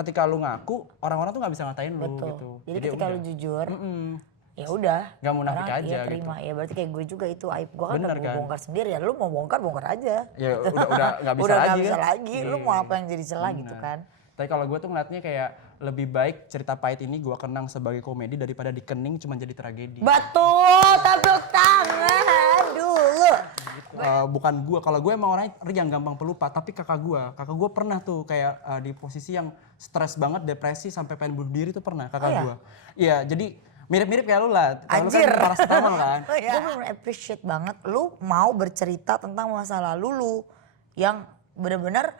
ketika lu ngaku, orang-orang tuh nggak bisa ngatain lu Betul. gitu. Jadi ketika udah. lu jujur, ya udah. Nggak munafik orang aja ya terima. gitu. Ya berarti kayak gue juga itu aib gue kan Bener udah gue kan? bongkar sendiri ya. Lu mau bongkar aja. Ya udah nggak bisa Udah lagi nggak bisa kan? lagi. Lu mau apa yang jadi celah gitu Bener. kan? Tapi kalau gue tuh ngeliatnya kayak lebih baik cerita pahit ini gue kenang sebagai komedi daripada dikening cuma jadi tragedi. Betul, tepuk tangan dulu. Bukan gue, kalau gue emang orangnya yang gampang pelupa, tapi kakak gue pernah tuh kayak di posisi yang stres banget, depresi sampai pengen bunuh diri tuh pernah kakak gue. Iya, jadi mirip-mirip kayak lu lah. Kalau lu kan Anjir. paracetamol kan. Gue bener appreciate banget lu mau bercerita tentang masa lalu lu yang bener-bener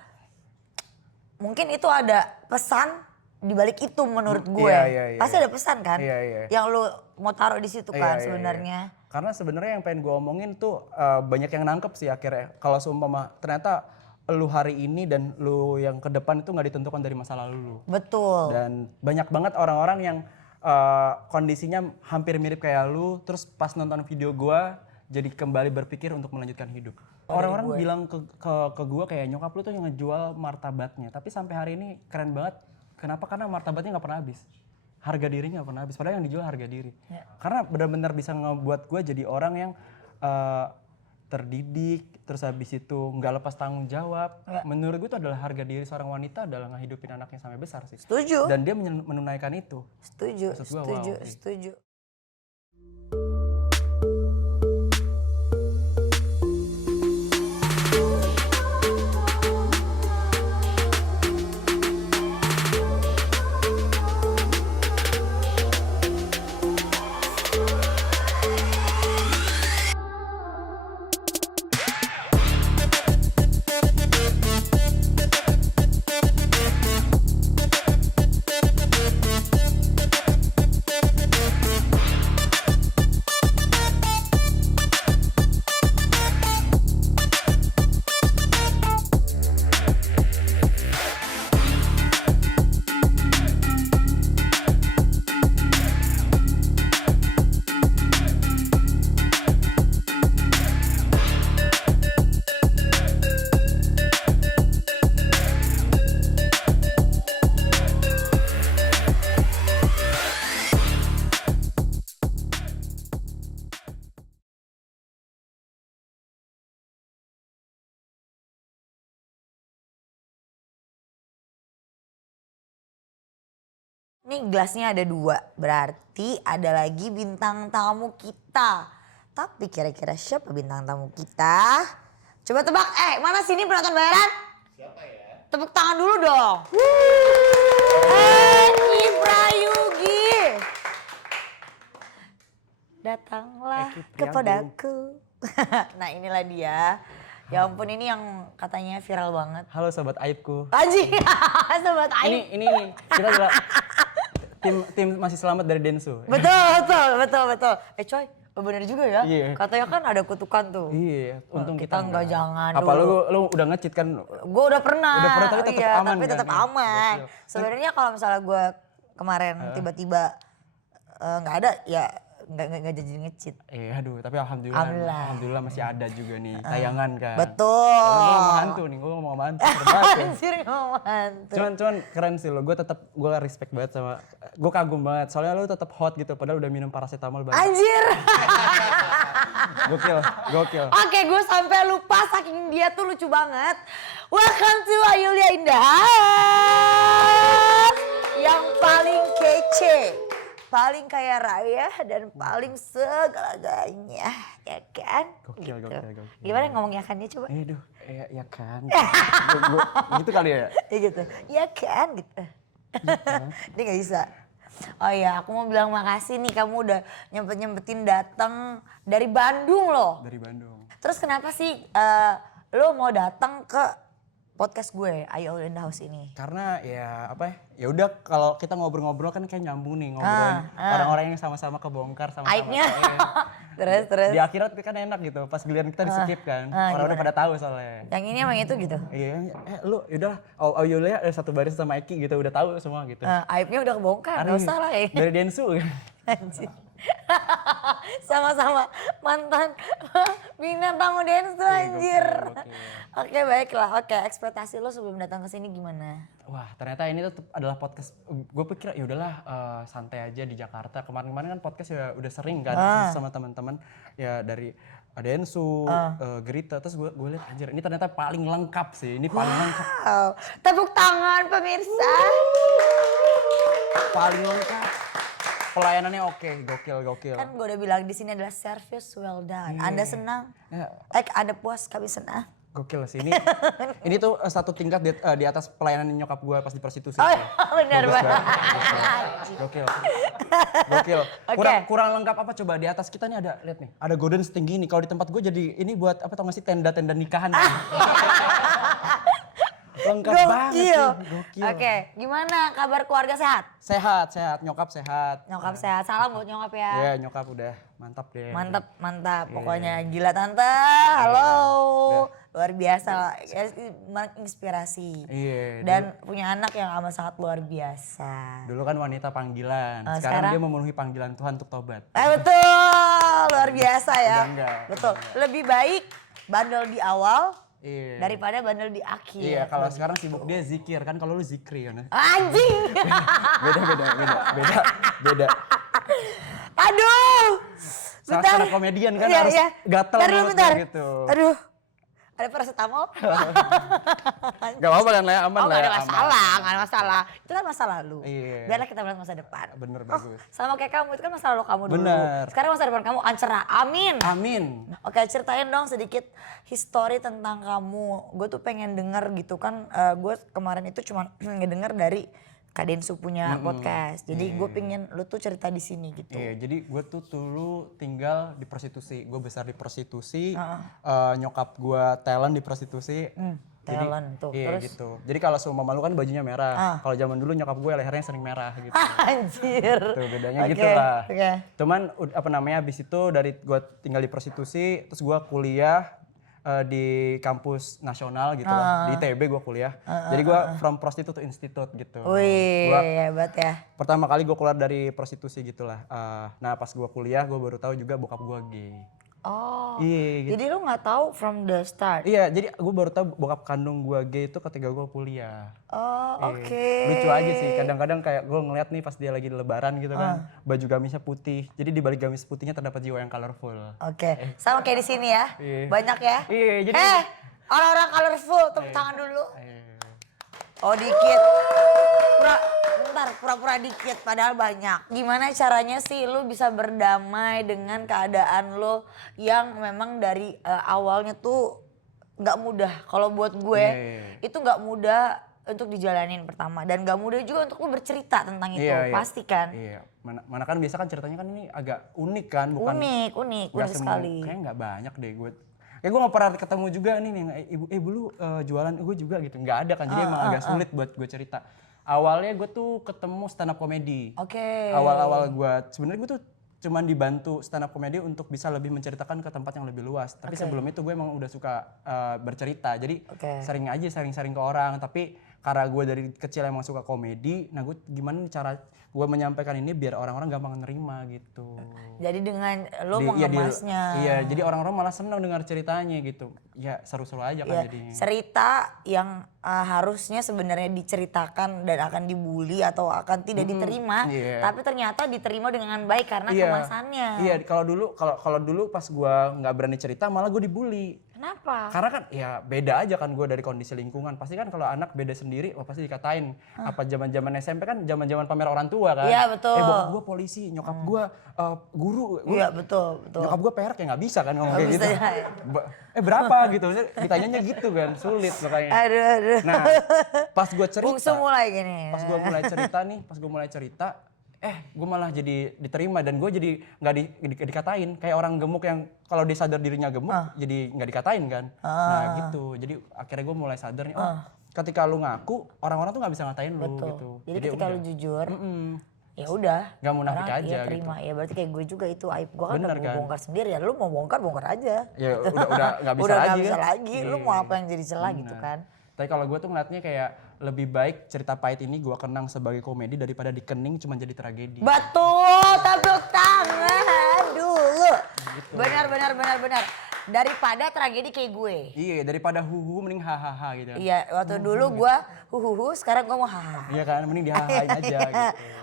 mungkin itu ada pesan di balik itu menurut gue. Iya. Pasti ada pesan kan? Iya. Yang lu mau taruh di situ kan Iya. sebenarnya. Karena sebenarnya yang pengen gue omongin tuh banyak yang nangkep sih akhirnya. Kalau seumpama ternyata lu hari ini dan lu yang ke depan itu nggak ditentukan dari masa lalu lu. Betul. Dan banyak banget orang-orang yang kondisinya hampir mirip kayak lu, terus pas nonton video gue jadi kembali berpikir untuk melanjutkan hidup. Orang-orang bilang ke gue kayak nyokap lu tuh yang ngejual martabatnya, tapi sampai hari ini keren banget. Kenapa? Karena martabatnya nggak pernah habis. Harga dirinya nggak pernah habis, padahal yang dijual harga diri. Ya. Karena benar-benar bisa ngebuat gue jadi orang yang terdidik, terus habis itu nggak lepas tanggung jawab. Ya. Menurut gue itu adalah harga diri seorang wanita adalah ngehidupin anaknya sampai besar sih. Setuju. Dan dia menunaikan itu. Setuju, Gua, setuju. Nih gelasnya ada 2, berarti ada lagi bintang tamu kita. Tapi kira-kira siapa bintang tamu kita? Coba tebak, mana sini penonton bayaran? Siapa ya? Tepuk tangan dulu dong. Eki Prayugi. Datanglah kepadaku. Nah inilah dia. Ya ampun ini yang katanya viral banget. Halo sobat aibku. Anjing, sobat aib. Ini kita adalah tim masih selamat dari Densu. Betul. Coy, bener juga ya. Iya. Katanya kan ada kutukan tuh. Iya, untung kita enggak jangan Apa dulu. lu udah nge-cheat kan? Gue udah pernah tapi tetap aman tapi kan? tetap aman. Sebenarnya kalau misalnya gue kemarin tiba-tiba nggak ada ya nggak jadi nge-cheat. Aduh, tapi alhamdulillah masih ada juga nih tayangan kan. Betul. Gue ngomong hantu nih, gue ngomong hantu. Anjir ngomong hantu. Cuman keren sih lo, gue respect banget sama, gue kagum banget. Soalnya lo tetap hot gitu, padahal udah minum paracetamol banget. Anjir. Gokil. Oke, gue sampai lupa saking dia tuh lucu banget. Welcome to Ayulia Indah. Yang paling kece. Paling kaya raya dan paling segala-galanya, ya kan? Gokil. Gimana ngomong ya kannya coba? Aduh, ya kan. Gitu kali ya? Ya gitu, ya kan gitu. Dia gak bisa. Oh iya, aku mau bilang makasih nih kamu udah nyempetin datang dari Bandung loh. Dari Bandung. Terus kenapa sih lo mau datang ke podcast gue, Ayo in the House ini? Karena ya udah kalau kita ngobrol-ngobrol kan kayak nyambung nih ngobrolin orang-orang yang sama-sama kebongkar sama-sama. Aibnya. Terus. Di akhirat kan enak gitu, pas giliran kita di skip kan. Orang udah pada tahu soalnya. Yang ini emang itu gitu? Iya, lu yaudah Yulia satu baris sama Eki gitu, udah tahu semua gitu. Aibnya udah kebongkar, gak usah lah ya. Dari Densu kan. Anjir. Sama-sama mantan bintang tamu Densu anjir. Oke baiklah, oke ekspektasi lo sebelum datang ke sini gimana? Wah ternyata ini tuh adalah podcast, gue pikir ya udahlah santai aja di Jakarta. Kemarin-kemarin kan podcast ya udah sering kan sama teman-teman ya dari Densu, Gerita, terus gue lihat anjir ini ternyata paling lengkap sih, ini paling lengkap. Wow, tepuk tangan pemirsa. Paling lengkap. Pelayanannya oke, gokil. Kan gue udah bilang di sini adalah service well done. Anda senang? Ya. Anda puas, kami senang. Gokil sih ini tuh satu tingkat di atas pelayanan nyokap gue pas di prostitusi. Oh benar banget. Gokil. Kurang lengkap apa coba di atas kita nih ada lihat nih ada gorden setinggi ini. Kalau di tempat gue jadi ini buat apa tau gak sih tenda nikahan. Lengkap banget sih. Gokil. Oke, gimana kabar keluarga sehat? Sehat, nyokap sehat. Nyokap sehat, salam buat nyokap ya. Iya nyokap udah mantap deh. Mantap. Pokoknya gila tante, halo. Luar biasa, menginspirasi. Iya. Dan punya anak yang amat sangat luar biasa. Dulu kan wanita panggilan, sekarang dia memenuhi panggilan Tuhan untuk tobat. Betul, luar biasa ya. Enggak. Betul, lebih baik bandel di awal daripada bandel di akhir. Iya, kalau sekarang sibuk dia zikir kan, kalau lu zikri kan. Anjing. Beda. Aduh. Salah komedian kan harus gatel bentar. gitu. Aduh. Ada paracetamol? Gak apa-apa kan lah, aman lah. Gak ada masalah. Itu kan masa lalu. Iya. Biarlah kita melihat masa depan. Bener, bagus. Sama kayak kamu, itu kan masa lalu kamu dulu. Bener. Sekarang masa depan kamu cerah. Amin. Oke, ceritain dong sedikit history tentang kamu. Gue tuh pengen denger gitu kan. Gue kemarin itu cuma ngedenger dari Kak Densu punya podcast. Jadi gue pengen lu tuh cerita di sini gitu. Iya, jadi gue tuh dulu tinggal di prostitusi. Gue besar di prostitusi. Nyokap gue talent di prostitusi. Talent tuh. Iya Terus? gitu. Jadi kalau semua malu kan bajunya merah. Kalau zaman dulu nyokap gue lehernya sering merah gitu. Anjir. Tuh bedanya gitu lah. Oke. Cuman abis itu dari gue tinggal di prostitusi, terus gue kuliah di kampus nasional gitu lah. Di ITB gue kuliah. Jadi gue from prostitute to institute gitu. Wih, hebat ya. Pertama kali gue keluar dari prostitusi gitu lah. Nah pas gue kuliah gue baru tahu juga bokap gue gay. Oh, Iya gitu. jadi lu gak tahu from the start? Iya, jadi gue baru tahu bokap kandung gue gay itu ketika gue kuliah. Oh, oke. Lucu aja sih, kadang-kadang kayak gue ngeliat nih pas dia lagi lebaran gitu kan, baju gamisnya putih. Jadi di balik gamis putihnya terdapat jiwa yang colorful. Oke, sama kayak di sini ya, banyak ya. Iya, jadi orang-orang colorful, tepuk tangan dulu. Oh dikit, pura-pura dikit padahal banyak. Gimana caranya sih lu bisa berdamai dengan keadaan lo yang memang dari awalnya tuh nggak mudah. Kalau buat gue itu nggak mudah untuk dijalanin pertama dan nggak mudah juga untuk lu bercerita tentang itu, pasti kan? Iya, mana kan biasa kan ceritanya kan ini agak unik kan, bukan? Unik sekali. Kayaknya nggak banyak deh gue. Kayak gue gak pernah ketemu juga nih, ibu lu jualan, gue juga gitu. Nggak ada kan, jadi emang agak sulit buat gue cerita. Awalnya gue tuh ketemu stand up comedy. Oke. Awal-awal gue, sebenarnya gue tuh cuman dibantu stand up comedy untuk bisa lebih menceritakan ke tempat yang lebih luas. Tapi sebelum itu gue emang udah suka bercerita. Jadi sering-sering ke orang. Tapi karena gue dari kecil emang suka komedi, nah gue gimana cara gue menyampaikan ini biar orang-orang gampang nerima gitu. Jadi dengan lo mengemasnya. Iya, jadi orang-orang malah senang dengar ceritanya gitu. Ya seru-seru aja kan jadinya. Cerita yang harusnya sebenarnya diceritakan dan akan dibully atau akan tidak diterima, tapi ternyata diterima dengan baik karena kemasannya. Iya, kalau dulu pas gue nggak berani cerita malah gue dibully. Kenapa? Karena kan ya beda aja kan gue dari kondisi lingkungan. Pasti kan kalau anak beda sendiri, pasti dikatain. Apa zaman-zaman SMP kan zaman-zaman pamer orang tua kan. Iya betul. Bokap gue polisi, nyokap gue guru. Iya betul. Nyokap gue perak ya nggak bisa kan ngomong kayak gitu. Berapa gitu, ditanyanya gitu kan, sulit makanya. Aduh. Nah pas gue cerita. Bungsu mulai gini. Pas gue mulai cerita, gue malah jadi diterima dan gue jadi nggak dikatain kayak orang gemuk yang kalau dia sadar dirinya gemuk jadi nggak dikatain kan. Nah gitu, jadi akhirnya gue mulai sadar nih, ketika lu ngaku orang-orang tuh nggak bisa ngatain lu gitu. Jadi ketika lu jujur, ya udah. Nggak munafik aja iya, terima. gitu. Ya berarti kayak gue juga itu aib gue kan Bener udah kan? bongkar sendiri ya. Lu mau bongkar aja. Ya udah nggak bisa udah lagi. Nggak bisa kan? lagi. Lu mau apa yang jadi celah gitu kan? Tapi kalau gue tuh ngeliatnya kayak lebih baik cerita pahit ini gue kenang sebagai komedi daripada dikening cuma jadi tragedi. Betul, tepuk tangan dulu. gitu. Benar. Daripada tragedi kayak gue. Iya, daripada huhu mending hahaha gitu. Iya, waktu dulu gue huhuhu, sekarang gue mau hahaha. Iya kan, mending dihahain aja gitu.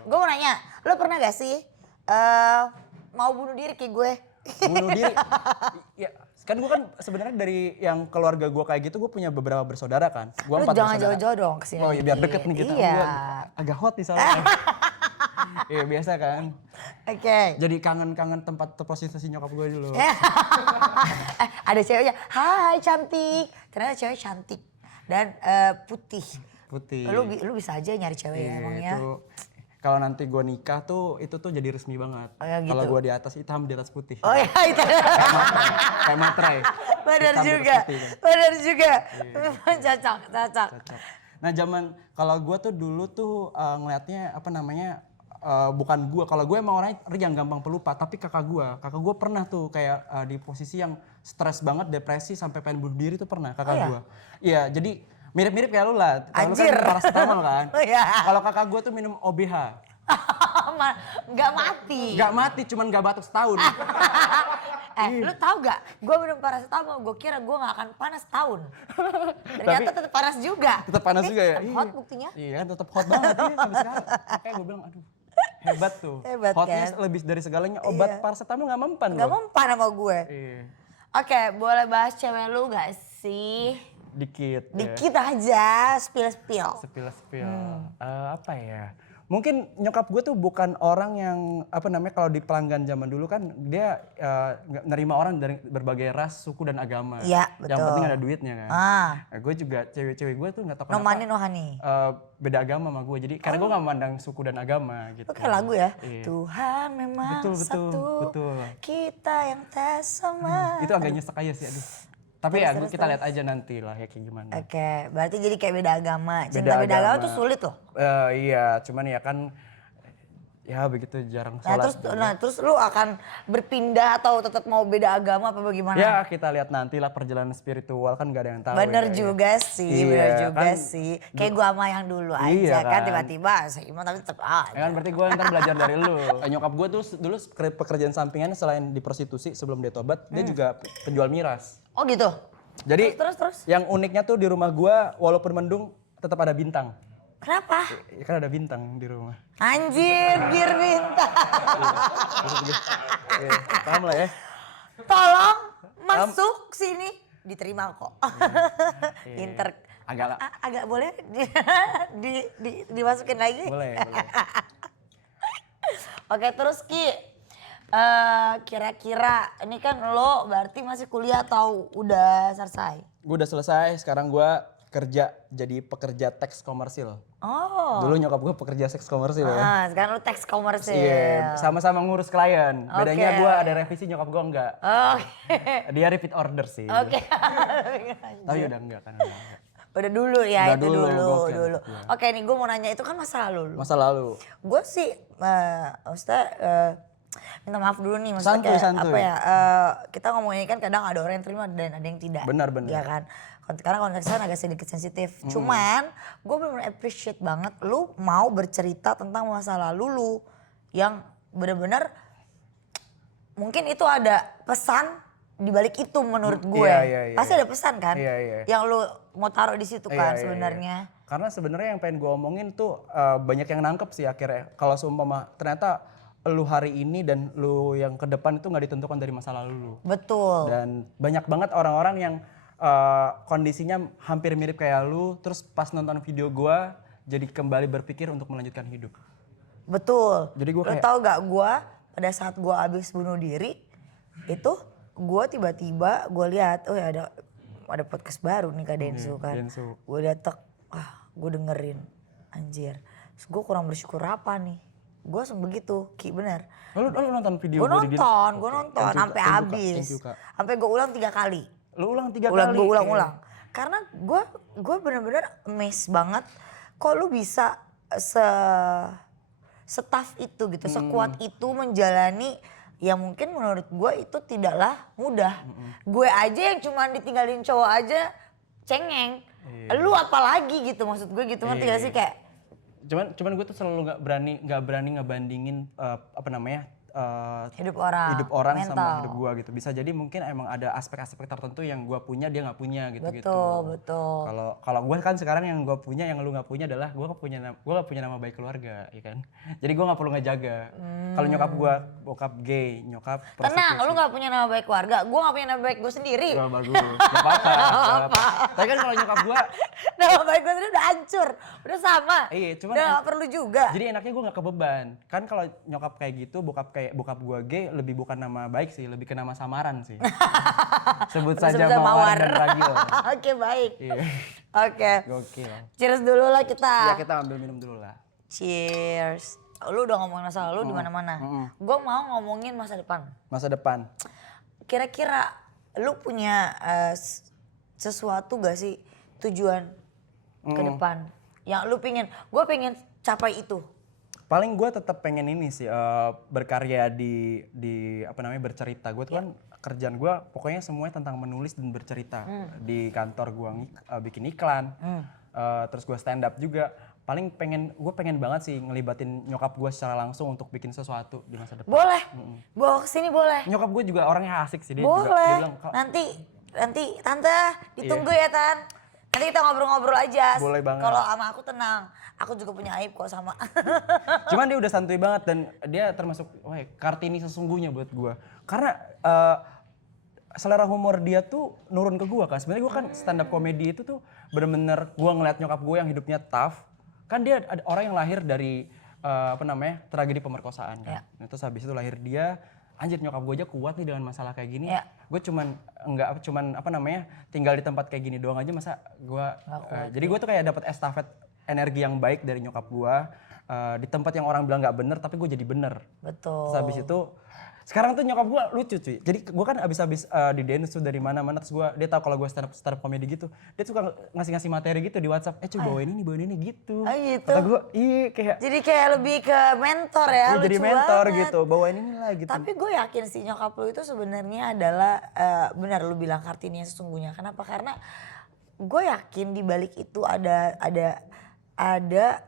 Gue mau nanya, lo pernah gak sih mau bunuh diri kayak gue? Bunuh diri. Ya, kan gue kan sebenarnya dari yang keluarga gue kayak gitu, gue punya beberapa bersaudara kan. Gue Lu 4 jangan bersaudara. jauh-jauh dong kesini. Oh iya, biar deket nih kita. Iya. Gua agak hot nih soalnya. Iya biasa kan. Oke. Jadi kangen-kangen tempat prostitusi nyokap gue dulu. Ada ceweknya, hai cantik. Ternyata cewek cantik dan putih. Putih. Lu bisa aja nyari cewek ya emangnya. Itu kalau nanti gue nikah tuh itu tuh jadi resmi banget. Oh, ya gitu. Kalau gue di atas hitam di atas putih. Oh ya itu. Kayak materai. Benar Hitam di atas juga. putih kan. Benar juga. Cocok. Cocok. Nah zaman kalau gue tuh dulu tuh ngelihatnya apa namanya bukan gue, kalau gue emang orangnya yang gampang pelupa, tapi kakak gue pernah tuh kayak di posisi yang stres banget, depresi sampai pengen bunuh diri tuh pernah kakak gue. Iya jadi mirip-mirip kayak lu lah. Kalau lu kan Anjir. paracetamol kan. Oh, iya. Kalau kakak gue tuh minum OBH. Nggak mati. Gak mati, cuman gak batuk setahun. Lu tahu gak? Gue minum paracetamol, gue kira gue gak akan panas tahun. Ternyata tetap panas juga. Tetap panas juga ya. Tetap hot buktinya. Iya kan tetap hot banget ya sampai sekarang. Makanya gue bilang aduh hebat tuh. Hebat Hotnya kan? lebih dari segalanya. Obat Iya. paracetamol gak mempan Gak loh. mempan sama gue. Iya. Oke, boleh bahas cewek lu gak sih? Dikit. Dikit aja, spill. Sepil. Apa ya? Mungkin nyokap gue tuh bukan orang yang apa namanya kalau di pelanggan zaman dulu kan dia nerima orang dari berbagai ras, suku dan agama. Iya, Yang betul. penting ada duitnya kan. Ah, Nah, gue juga cewek-cewek gue tuh nggak tahu no kenapa money no honey. beda agama sama gue. Jadi karena gue nggak memandang suku dan agama gitu. Itu kayak lagu ya. Iya. Tuhan memang Betul, satu, kita yang tak sama. Itu agak nyesek aja sih, aduh. Tapi ya kita lihat aja nanti lah ya kayak gimana. Oke, berarti jadi kayak beda agama. Cinta beda agama tuh sulit loh. Iya, cuman ya kan ya begitu jarang Nah sholat. terus lu akan berpindah atau tetap mau beda agama apa bagaimana? Ya kita lihat nanti lah perjalanan spiritual kan gak ada yang tahu. Bener ya. juga sih, Iya, bener juga kan, sih. Kayak gua sama yang dulu aja Iya kan kan. tiba-tiba seiman tapi tetap aja. Ya kan berarti gue ntar belajar dari lu. Nyokap gue tuh dulu pekerjaan sampingannya selain di prostitusi sebelum dia tobat, dia juga penjual miras. Oh gitu? Jadi Terus? yang uniknya tuh di rumah gue walaupun mendung tetap ada bintang. Kenapa? Ya kan ada bintang di rumah. Anjir, bir bintang. Iya, paham lah ya. Tolong masuk sini. Diterima kok. Inter. Agak lah. Agak boleh dimasukin lagi? Boleh. Oke terus Ki, kira-kira ini kan lo berarti masih kuliah atau udah selesai? Gue udah selesai, sekarang gue kerja jadi pekerja teks komersil. Oh. Dulu nyokap gue pekerja seks komersil ya. Sekarang lo teks komersil. Iya, sama-sama ngurus klien. Bedanya Oke. gue ada revisi, nyokap gue enggak. Oke. Dia repeat order sih. Oke. Tapi udah enggak kan. Udah dulu ya, Udah itu dulu. gokil. Iya. Oke nih gue mau nanya itu kan masa lalu. Masa lalu. Gue sih, maksudnya minta maaf dulu nih maksudnya Santuy. apa ya, kita ngomongin kan kadang ada orang yang terima dan ada yang tidak. Benar. Iya kan, karena konteksnya agak sedikit sensitif. Cuman gue benar-benar appreciate banget lu mau bercerita tentang masa lalu lu yang benar-benar mungkin itu ada pesan di balik itu menurut gue. Iya. Pasti ada pesan kan? Iya. Yang lu mau taruh di situ kan Iya. sebenarnya. Karena sebenarnya yang pengen gue omongin tuh banyak yang nangkep sih akhirnya. Kalau seumpama ternyata lu hari ini dan lu yang ke depan itu nggak ditentukan dari masa lalu lu. Betul. Dan banyak banget orang-orang yang kondisinya hampir mirip kayak lu, terus pas nonton video gua jadi kembali berpikir untuk melanjutkan hidup. Betul. Jadi gua Lo kayak- tau gak gue pada saat gue abis bunuh diri itu gue tiba-tiba gue lihat oh ya ada podcast baru nih Kak Densu kan. Densu. Gue liat gue dengerin anjir. Terus gue kurang bersyukur apa nih. Gue langsung begitu Ki bener. Lu nonton video Gue gua di nonton Oke, sampai thank you, Kak. habis. Thank you, Kak. Sampai gue ulang 3 kali. Lu ulang 3 kali. Gue ulang. Karena gue bener-bener amazed banget kok lu bisa se-tough itu gitu, sekuat itu menjalani yang mungkin menurut gue itu tidaklah mudah. Gue aja yang cuma ditinggalin cowok aja cengeng. Lu apalagi gitu maksud gue gitu, ngerti gak sih kayak Cuman gue tuh selalu nggak berani ngebandingin apa namanya Hidup orang, sama mental. hidup gua gitu. Bisa jadi mungkin emang ada aspek-aspek tertentu yang gua punya dia nggak punya gitu. Betul. Kalau gua kan sekarang yang gua punya yang lu nggak punya adalah gua nggak punya nama baik keluarga, ya kan. Jadi gua nggak perlu ngejaga. Kalau nyokap gua bokap gay, nyokap prostitusi. Tenang, lu gak punya nama baik keluarga, gue gak punya nama baik gue sendiri. Gak bagus, gak apa-apa. Tapi kan kalau nyokap gua Nama baik gue sendiri udah hancur, udah sama. iya, cuman udah gak perlu juga. Jadi enaknya gue gak kebeban. Kan kalau nyokap kayak gitu, bokap gue gay lebih bukan nama baik sih, lebih ke nama samaran sih. Sebut saja Mawar dan Ragil. Oke, baik. Iya. Oke. Gokil. Cheers dulu lah kita. Ya kita ambil minum dulu lah. Cheers. Lu udah ngomongin masa lalu di mana-mana. Gue mau ngomongin masa depan. Masa depan. Kira-kira lu punya sesuatu gak sih tujuan ke depan yang lu pengen? Gue pengen capai itu. Paling gue tetap pengen ini sih berkarya di apa namanya bercerita. Gue tuh kan kerjaan gue pokoknya semuanya tentang menulis dan bercerita. Di kantor gue bikin iklan, terus gue stand up juga. Paling gue pengen banget sih ngelibatin nyokap gue secara langsung untuk bikin sesuatu di masa depan. Boleh, bawa kesini boleh. Nyokap gue juga orangnya asik sih, dia boleh. juga dia bilang, nanti tante ditunggu ya Tan. Nanti kita ngobrol-ngobrol aja. Boleh banget. Kalau sama aku tenang, aku juga punya aib kok sama. Cuman dia udah santuy banget dan dia termasuk Kartini sesungguhnya buat gue. Karena selera humor dia tuh nurun ke gue kan. Sebenarnya gue kan stand up comedy itu tuh bener-bener gue ngeliat nyokap gue yang hidupnya tough. Kan dia ada orang yang lahir dari tragedi pemerkosaan kan. Terus habis itu lahir dia, anjir nyokap gue aja kuat nih dengan masalah kayak gini. Gue cuman tinggal di tempat kayak gini doang aja masa gue jadi gue tuh kayak dapat estafet energi yang baik dari nyokap gue di tempat yang orang bilang nggak bener tapi gue jadi bener. Betul. Terus habis itu sekarang tuh nyokap gue lucu cuy. Jadi gue kan abis di dance tuh dari mana-mana terus dia tahu kalau gue stand up comedy gitu. Dia suka ngasih materi gitu di WhatsApp. Cuy bawain ini gitu. Oh gitu. Kata gue kayak. Jadi kayak lebih ke mentor ya. Jadi mentor gitu. Bawain inilah gitu. Tapi gue yakin sih nyokap lu itu sebenarnya adalah benar lu bilang Kartini yang sesungguhnya. Kenapa? Karena gue yakin di balik itu ada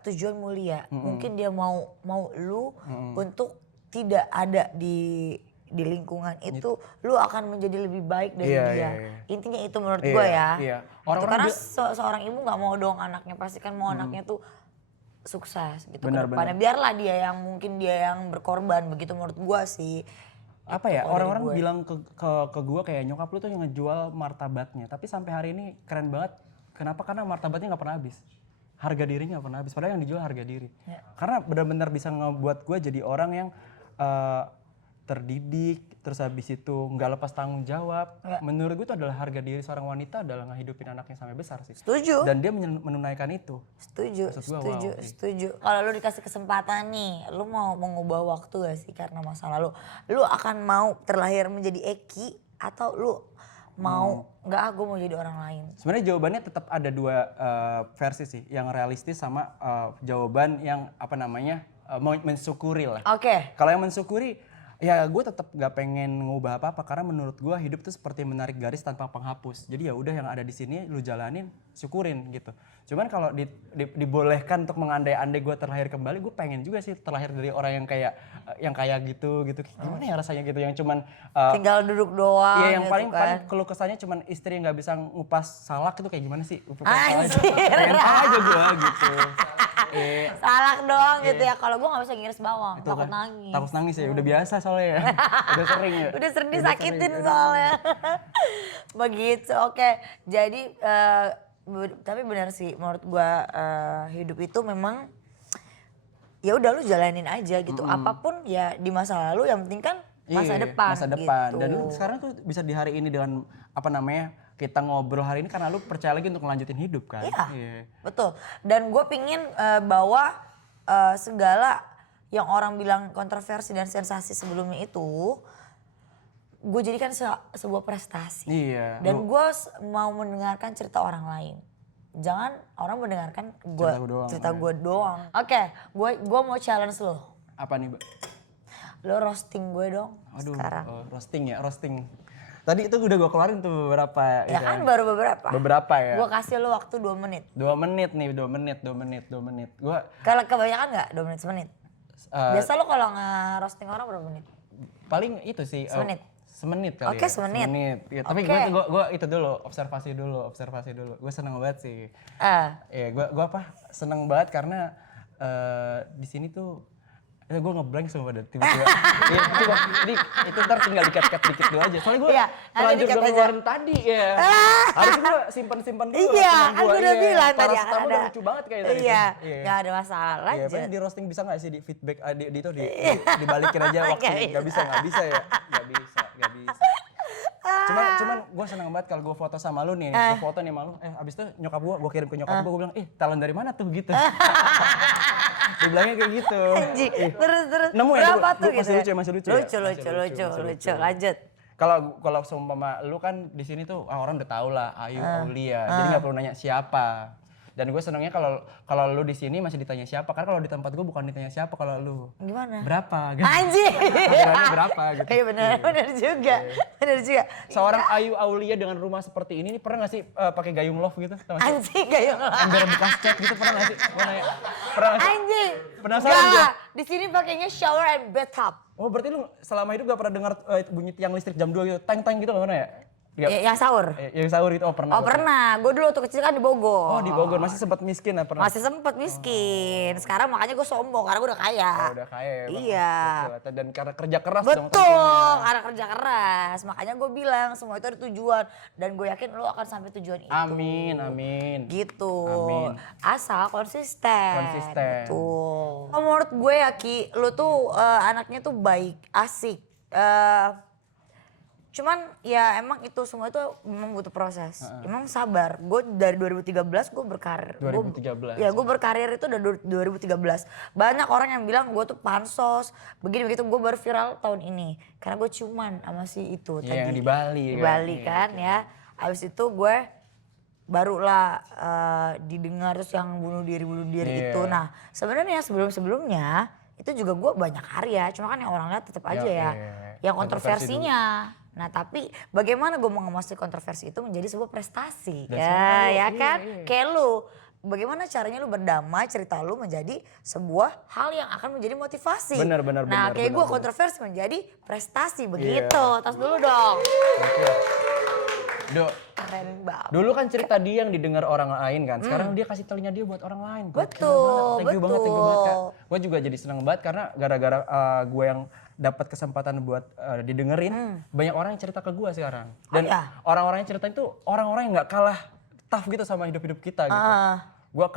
tujuan mulia. Mungkin dia mau lu untuk tidak ada di lingkungan itu, lu akan menjadi lebih baik dari dia. Iya. Intinya itu menurut gue ya. Iya. Karena seorang ibu nggak mau dong anaknya, pasti kan mau anaknya tuh sukses gitu ke depannya. Biarlah dia yang berkorban, begitu menurut gue sih. Apa ya, orang-orang bilang ke gue kayak nyokap lu tuh yang ngejual martabatnya. Tapi sampai hari ini keren banget. Kenapa? Karena martabatnya gak pernah habis. Harga diri gak pernah habis, padahal yang dijual harga diri. Karena benar-benar bisa ngebuat gue jadi orang yang terdidik, terus habis itu nggak lepas tanggung jawab. Menurut gue itu adalah harga diri seorang wanita adalah ngehidupin anaknya sampai besar sih. Setuju. Dan dia menunaikan itu. Setuju. Kalau lu dikasih kesempatan nih, lu mau mengubah waktu gak sih karena masa lalu? Lu akan mau terlahir menjadi Eki atau lu mau gue mau jadi orang lain? Sebenarnya jawabannya tetap ada dua versi sih, yang realistis sama jawaban yang mau mensyukuri lah. Oke. Kalau yang mensyukuri, ya gue tetap gak pengen ngubah apa-apa karena menurut gue hidup tuh seperti menarik garis tanpa penghapus. Jadi ya udah yang ada di sini lu jalanin, syukurin gitu. Cuman kalau dibolehkan untuk mengandai-andai gue terlahir kembali, gue pengen juga sih terlahir dari orang yang kayak gitu. Gimana ya rasanya gitu yang cuman tinggal duduk doang. Iya yang gitu paling keluh kesahnya cuman istri yang nggak bisa ngupas salak itu kayak gimana sih? Anjir. Pengen tahu aja gue gitu. Salak doang gitu ya. Kalau gue nggak bisa ngiris bawang, Itu takut kan, nangis. Takut nangis ya, udah biasa soalnya ya. Udah sering ya. Udah sering disakitin soalnya. Begitu, oke. Jadi tapi benar sih menurut gue hidup itu memang ya udah lu jalanin aja gitu. Apapun ya di masa lalu yang penting kan masa depan. Masa depan. Gitu. Dan lu sekarang tuh bisa di hari ini dengan kita ngobrol hari ini karena lu percaya lagi untuk melanjutin hidup kan. Iya. Betul. Dan gue pingin bahwa segala yang orang bilang kontroversi dan sensasi sebelumnya itu gue jadikan sebuah prestasi. Iya. Dan gue mau mendengarkan cerita orang lain. Jangan orang mendengarkan cerita gue doang. Oke, gue mau challenge lo. Apa nih, Mbak? Lo roasting gue dong. Aduh, sekarang. Roasting. Tadi itu udah gue keluarin tuh beberapa. Ya kan baru beberapa. Beberapa ya. Gue kasih lo waktu 2 menit. 2 menit nih, 2 menit. Kalau kebanyakan nggak 2 menit, 1 menit? Biasa lo kalau nge-roasting orang berapa menit? Paling itu sih. Semenit? Semenit kali Oke, ya. semenit. Ya, tapi Oke. gue itu dulu, observasi dulu. Gue seneng banget sih. Ya, gue seneng banget karena di sini tuh gue ngeblank semua pada tiba-tiba. Ya, itu ntar tinggal di-cut dikit dulu aja. Soalnya gue Iya, terlanjur di-cut gue aja. keluarin tadi ya. Harusnya gue simpen dulu. Iya, rekaman kan gua, gue udah iya. bilang tadi Paracetamol ada. udah lucu banget kayak tadi. Iya, Iya. gak ada masalah. Iya, Lanjut. paling di roasting bisa gak sih di feedback dibalikin aja waktu Nggak nggak bisa ya, nggak bisa. Cuman gue seneng banget kalau gue foto sama lu nih, gue foto nih sama lu, abis itu nyokap gue kirim ke nyokap gue bilang, talent dari mana tuh gitu. Dibilangnya kayak gitu. Anjing, terus. Nemu ya, Berapa tuh masih gitu? lucu ya? Lucu. Lanjut. Kalau seumpama lu kan di sini tuh orang udah tau lah Ayu Aulia, jadi nggak perlu nanya siapa. Dan gue senengnya kalau lu di sini masih ditanya siapa, karena kalau di tempat gue bukan ditanya siapa kalau lu. Gimana? Berapa? Gitu. Anjing. Panggilannya berapa gitu. Iya benar juga. Benar juga. Seorang Ayu Aulia dengan rumah seperti ini pernah gak sih pakai gayung love gitu? Tau gak sih? Anjing kayak Ember bekas cat gitu pernah gak sih? Gua nanya. Pernah gak sih? Anjing. Penasaran gua. Enggak, di sini pakainya shower and bathtub. Oh berarti lu selama hidup gak pernah dengar bunyi tiang listrik jam 2 gitu? Tang gitu gak pernah ya? Yang sahur. Yang sahur itu pernah. Oh pernah, gue dulu waktu kecil kan di Bogor. Oh di Bogor, masih sempat miskin ya pernah? Masih sempet miskin. Sekarang makanya gue sombong karena gue udah kaya. Oh, udah kaya ya? Bang. Iya. Betul. Dan karena kerja keras dong Betul, tentunya. karena kerja keras. Makanya gue bilang semua itu ada tujuan. Dan gue yakin lo akan sampai tujuan itu. Amin. Gitu. Amin. Asal konsisten. Konsisten. Betul. Menurut gue ya Ki, lo tuh anaknya tuh baik, asik. Cuman ya emang itu semua itu memang butuh proses. Emang sabar. Gue dari 2013 gue berkarir. 2013. Ya gue berkarir itu dari 2013. Banyak orang yang bilang gue tuh pansos. Begini begitu gue baru viral tahun ini. Karena gue ciuman sama si itu Iya, tadi. yang di Bali Di kan. Bali kan ya. Abis itu gue barulah didengar terus yang bunuh diri Iya. itu. Nah sebenarnya sebelumnya itu juga gue banyak karya. Cuma kan yang orang lihat tetap aja ya. Yang kontroversinya. Nah tapi bagaimana gue mengemas kontroversi itu menjadi sebuah prestasi. Dan Ya iya, kan? iya. Kayak lu. Bagaimana caranya lu berdamai cerita lu menjadi sebuah hal yang akan menjadi motivasi. Benar. Nah kayak gue kontroversi menjadi prestasi begitu. Tas dulu dong. Dok, Keren banget. dulu kan cerita dia yang didengar orang lain kan. Sekarang dia kasih telinga dia buat orang lain. Betul, Thank you banget Kak. betul. Gue juga jadi seneng banget karena gara-gara gue yang dapat kesempatan buat didengerin, banyak orang yang cerita ke gue sekarang. Dan iya? orang-orang yang cerita itu orang-orang yang nggak kalah tough gitu sama hidup-hidup kita gitu. Gue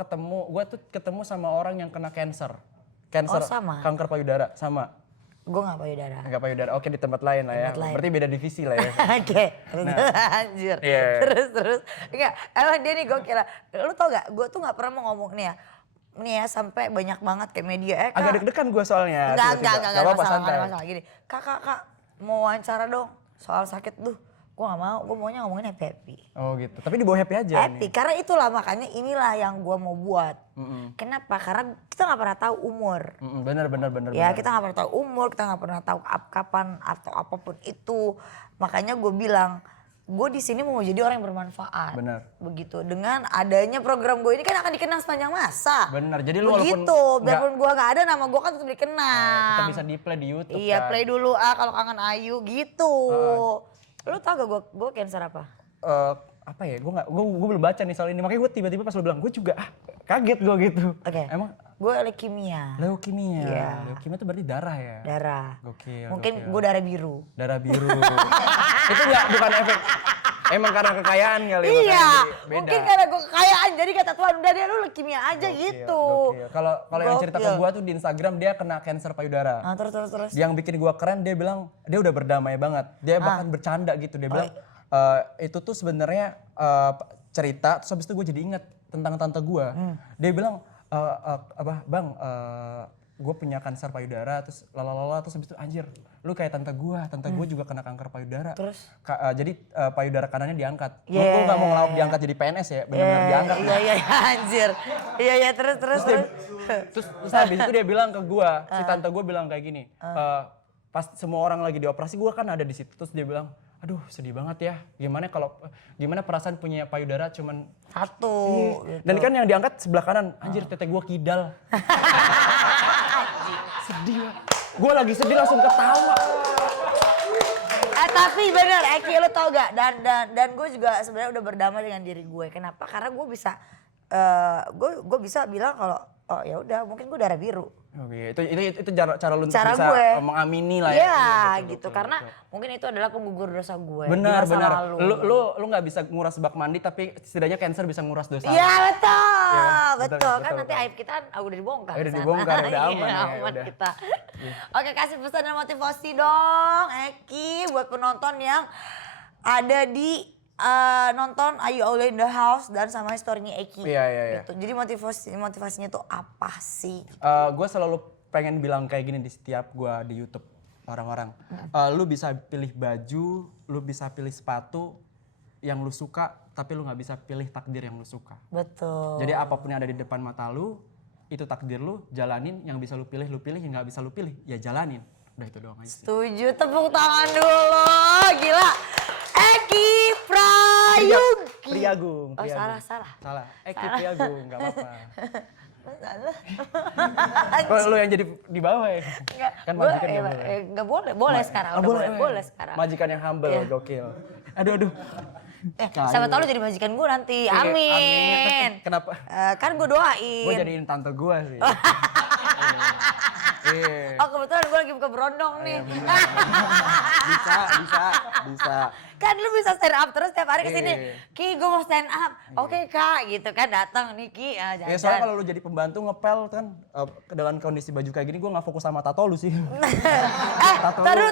ketemu sama orang yang kena cancer. Oh, sama? Kanker payudara sama. Gue gak payudara. Enggak payudara. Oke, di tempat lain lah ya. Tempat lain. Berarti beda divisi lah ya. Oke, anjir. Iya. Terus. Enggak, emang dia nih gokil. Lu tau gak, gue tuh gak pernah mau ngomong nih ya sampai banyak banget kayak media. Kak, Agak deg-degan gue soalnya. Enggak Gak ada apa-apa, masalah, santai. gak ada masalah. Gini, kak, mau wawancara dong soal sakit tuh. Gue gak mau, gue maunya ngomongin happy. Oh gitu, tapi dibawa happy aja Happy, nih. karena itulah makanya inilah yang gue mau buat. Kenapa? Karena kita gak pernah tahu umur. Bener. Ya kita gak pernah tahu umur, kita gak pernah tahu kapan atau apapun itu. Makanya gue bilang, gue di sini mau jadi orang yang bermanfaat. Bener. Begitu. Dengan adanya program gue ini kan akan dikenang sepanjang masa. Bener, jadi lu walaupun begitu. Biarpun gue gak ada, nama gue kan tetap dikenang. kita bisa di play di YouTube Iya, kan. play dulu kalau kangen Ayu gitu. Lu tau gak gue cancer apa? Apa ya, gue belum baca nih soal ini. Makanya gue tiba-tiba pas lu bilang, gue juga kaget gue gitu. Oke. Emang Gue leukemia. leukemia. Iya. Leukemia itu berarti darah ya? Darah. Gokil. Mungkin gokil. gue darah biru. Darah biru. Itu bukan efek. Emang karena kekayaan kali. Iya, makanya jadi beda. mungkin karena gue kekayaan jadi kata Tuhan udah deh lu leukemia aja gitu. Gokil. Kalau yang cerita ke Gokil. gue tuh di Instagram dia kena cancer payudara. Nah, terus. Yang bikin gue keren dia bilang dia udah berdamai banget. Dia bahkan bercanda gitu. Dia bilang itu tuh sebenarnya cerita. Terus habis itu gue jadi inget tentang tante gue. Dia bilang bang gue punya kanker payudara terus terus habis itu anjir lu kayak tante gue juga kena kanker payudara. Terus? Jadi payudara kanannya diangkat. Yeah. Gue gak mau ngelawak diangkat jadi PNS ya, benar-benar diangkat. Iya, anjir. Iya, terus. Terus habis itu dia bilang ke gua, si tante gua bilang kayak gini, pas semua orang lagi dioperasi gua kan ada di situ. Terus dia bilang, aduh sedih banget ya, gimana perasaan punya payudara cuman Satu. Gitu. dan kan yang diangkat sebelah kanan, anjir tete gua kidal. Sedih lah. Gua lagi sedih langsung ketawa. Tapi bener Eki, lu tau gak? Dan gue juga sebenarnya udah berdamai dengan diri gue. Kenapa? Karena gue bisa gue bisa bilang kalau oh ya udah mungkin gue darah biru. Oke, itu cara lu untuk Cara bisa gue mengamini lah ya. Iya Betul, gitu, betul, karena betul. mungkin itu adalah penggugur dosa gue Benar, di masa benar. lalu. Lu nggak bisa nguras bak mandi tapi setidaknya cancer bisa nguras dosa. Iya betul, Iya, betul. betul, Kan betul, nanti betul. aib kita udah dibongkar. Udah di sana. dibongkar, udah aman Iya, ya, aman udah. kita. Oke, kasih pesan dan motivasi dong Eki buat penonton yang ada di nonton Are You All In The House dan sama historinya Eki. Iya. Gitu. Jadi motivasinya tuh apa sih? Gue selalu pengen bilang kayak gini di setiap gue di YouTube orang-orang. Lu bisa pilih baju, lu bisa pilih sepatu yang lu suka, tapi lu nggak bisa pilih takdir yang lu suka. Betul. Jadi apapun yang ada di depan mata lu, itu takdir lu, jalanin. Yang bisa lu pilih, yang nggak bisa lu pilih, ya jalanin. Udah itu doang aja sih. Setuju, tepuk tangan dulu. Gila. Eki Prayugi. Priagung. Oh salah. Eki Priagung, nggak apa-apa. Salah. Kalau lu yang jadi di bawah ya. Enggak, Kan majikan nggak boleh. enggak boleh. Boleh sekarang. Udah boleh sekarang. Majikan yang humble, Iya. gokil. Aduh. Siapa tahu lu jadi majikan gue nanti. Amin. Kenapa? Kan gue doain. Gue jadiin tante gue sih. Iya. Oh kebetulan gue lagi buka berondong nih. Bisa. Kan lu bisa stand up terus tiap hari kesini. Iya. Ki gue mau stand up. Oke kak gitu kan datang nih Ki. Ya soalnya kalau lu jadi pembantu ngepel kan dengan kondisi baju kayak gini gue nggak fokus sama tato lu sih.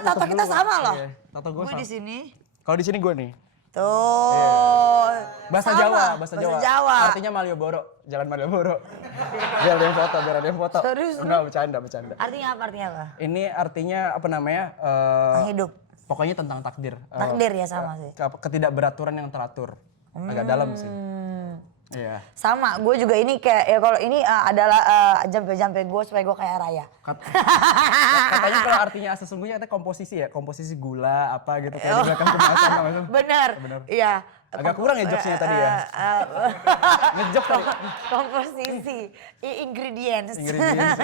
Tato kita sama loh. Iya, tato gue Gue di sini. Kalau di sini gue nih. Tuh. Bahasa Sama, Jawa. Jawa. Artinya Malioboro, Jalan Malioboro. Biar ada yang foto. Serius lu? Enggak, bercanda. Artinya apa? Ini artinya apa namanya? Hidup. Pokoknya tentang takdir. Takdir ya sama sih. Ketidakberaturan yang teratur. Agak dalam sih. Iya. Sama, gue juga ini kayak ya kalau ini adalah jampe-jampe gue supaya gue kayak Raya. Katanya kalau artinya sesungguhnya katanya komposisi gula apa gitu kayak di belakang kemasan sama itu. Bener. Iya. Agak kurang ya jokesnya tadi ya. Ngejok tadi. Komposisi, ingredients. Ingredients.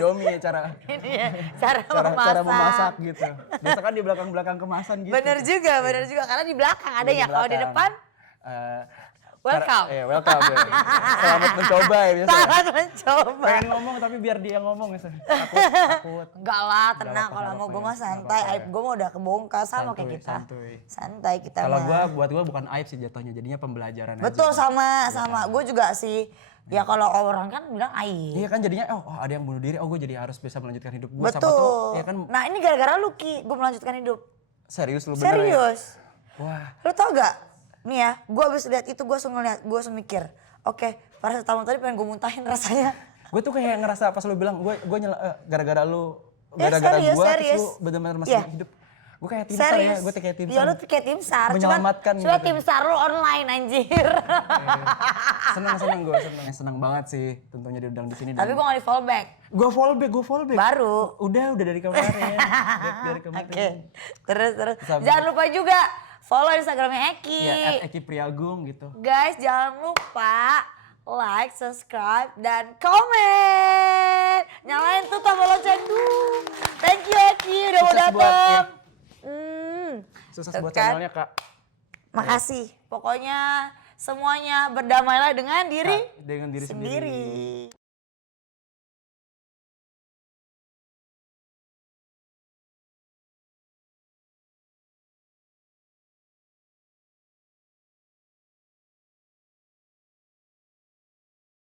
Indomie cara cara memasak gitu. Biasa kan di belakang kemasan gitu. Bener juga. Karena di belakang ada ya. Kalau di depan, welcome. Iya, welcome. Ya. Selamat mencoba ya biasa. Selamat mencoba. Pengen ngomong tapi biar dia ngomong ya. Takut. Enggak lah, tenang. apa-apa, Kalau nggak mau gue apa-apa mah ya. santai. Nggak apa-apa Aib gue mah udah kebongkar sama kayak kita. Santai kita Kalau mah. buat gue bukan aib sih jatuhnya, jadinya pembelajaran Betul aja. sama. Gue juga sih. Ya kalau orang kan bilang aib. Iya kan jadinya ada yang bunuh diri, gue jadi harus bisa melanjutkan hidup gue. Siapa Betul. tahu ya kan Nah ini gara-gara lu Ki, gue melanjutkan hidup. serius lu bener ya. Serius. Wah. Lu tau gak? Nih ya, gue abis lihat itu gue langsung mikir. Oke, paracetamol tadi pengen gue muntahin rasanya. Gue tuh kayak ngerasa pas lu bilang gue gara-gara lu Ya, gara-gara serius, gue terus serius. lu benar-benar masih Iya. hidup. Gue kayak tim SAR ya, gue kayak tim Iya SAR. lu kayak tim SAR. Menyelamatkan Coba gitu. tim SAR lu online anjir. Seneng banget sih tentunya diundang di sini. Tapi gue gak di fallback. Gue fallback. Baru. Udah dari kemarin. dari kemarin. Oke. Terus. Sampai- Jangan lupa juga follow Instagramnya Eki. Ya, @Eki Priagung gitu. Guys jangan lupa like, subscribe, dan komen. Nyalain tuh tombol lonceng tuh. Thank you Eki udah mau Sukses buat, datang. ya. Sukses Tuh buat kan. channelnya Kak. Makasih. Pokoknya semuanya berdamailah dengan diri Dengan diri sendiri. sendiri.